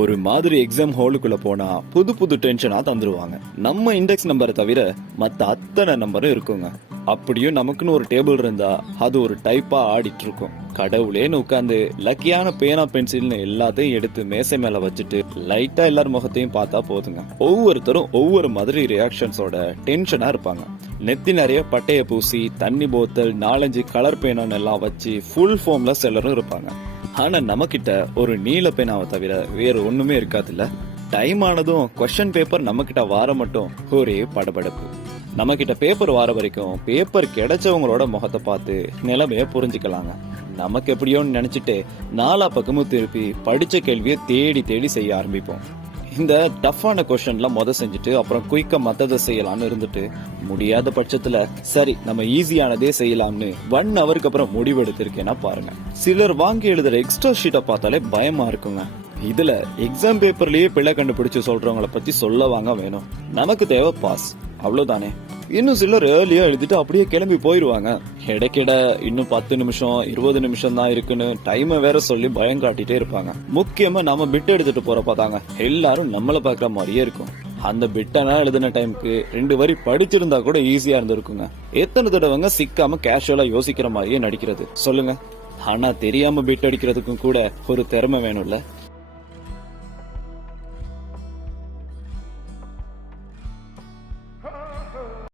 ஒரு மாதிரி எக்ஸாம் ஹாலுக்குள்ள போனா புது புது டென்ஷனா தந்துருவாங்க. நம்ம இண்டெக்ஸ் நம்பரை தவிர மத்த அத்தனை நம்பரும் இருக்குங்க. அப்படியும் நமக்குன்னு ஒரு டேபிள் இருந்தா அது ஒரு டைப்பா ஆடிட்டு இருக்கும். கடவுளேன்னு உட்கார்ந்து லக்கியான பேனா பென்சில்னு எல்லாத்தையும் எடுத்து மேசை மேல வச்சுட்டு லைட்டா எல்லார் முகத்தையும் பார்த்தா போதுங்க. ஒவ்வொருத்தரும் ஒவ்வொரு மாதிரி ரியாக்ஷன்ஸோட டென்ஷனா இருப்பாங்க. நெத்தி நிறைய பட்டைய பூசி தண்ணி போத்தல் 4-5 கலர் பேனான்னு எல்லாம் வச்சு ஃபுல் ஃபார்ம்ல சிலரும் இருப்பாங்க. ஆனா நம்ம கிட்ட ஒரு நீல பேனாவை தவிர வேற ஒண்ணுமே இருக்காதுல்ல. டைம் ஆனதும் கொஸ்டின் பேப்பர் நம்ம கிட்ட வார மட்டும் ஒரே படபடப்பு. நம்ம கிட்ட பேப்பர் வார வரைக்கும் பேப்பர் கிடைச்சவங்களோட முகத்தை பார்த்து நிலைமைய புரிஞ்சுக்கலாங்க. நமக்கு எப்படியோன்னு நினைச்சிட்டு 4 பக்கமும் திருப்பி படிச்ச கேள்வியை தேடி தேடி செய்ய ஆரம்பிப்போம். இந்த டஃப்பான கொஸ்டின்லாம் செஞ்சுட்டு அப்புறம் குயிக்கா மத்ததை செய்யலாம்னு இருந்துட்டு முடியாத பட்சத்துல சரி நம்ம ஈஸியானதே செய்யலாம்னு 1 ஹவருக்கு அப்புறம் முடிவெடுத்திருக்கேன்னா பாருங்க. சிலர் வாங்கி எழுதுற எக்ஸ்ட்ரா ஷீட்டை பார்த்தாலே பயமா இருக்குங்க. இதுல எக்ஸாம் பேப்பர்லயே பிழை கண்டுபிடிச்சு சொல்றவங்கள பத்தி சொல்ல வாங்க வேணும். நமக்கு தேவை பாஸ், அவ்வளவுதானே. இன்னும் சிலர் ஏர்லியா எழுதிட்டு அப்படியே கிளம்பி போயிருவாங்க. இடைக்கிட இன்னும் 10 நிமிஷம் 20 நிமிஷம் தான் இருக்குன்னு டைமை வேற சொல்லி பயம் காட்டிட்டே இருப்பாங்க. முக்கியமா நம்ம பிட் எடுத்துட்டு போறப்ப தாங்க எல்லாரும் நம்மள பாக்குற மாதிரியே இருக்கும். அந்த பிட்டனா எழுதின டைமுக்கு 2 வரி படிச்சிருந்தா கூட ஈஸியா இருந்திருக்குங்க. எத்தனை தடவைங்க சிக்காம கேஷுவலா யோசிக்கிற மாதிரியே நடிக்கிறது சொல்லுங்க. ஆனா தெரியாம பிட் அடிக்கிறதுக்கும் கூட ஒரு திறமை வேணும்ல.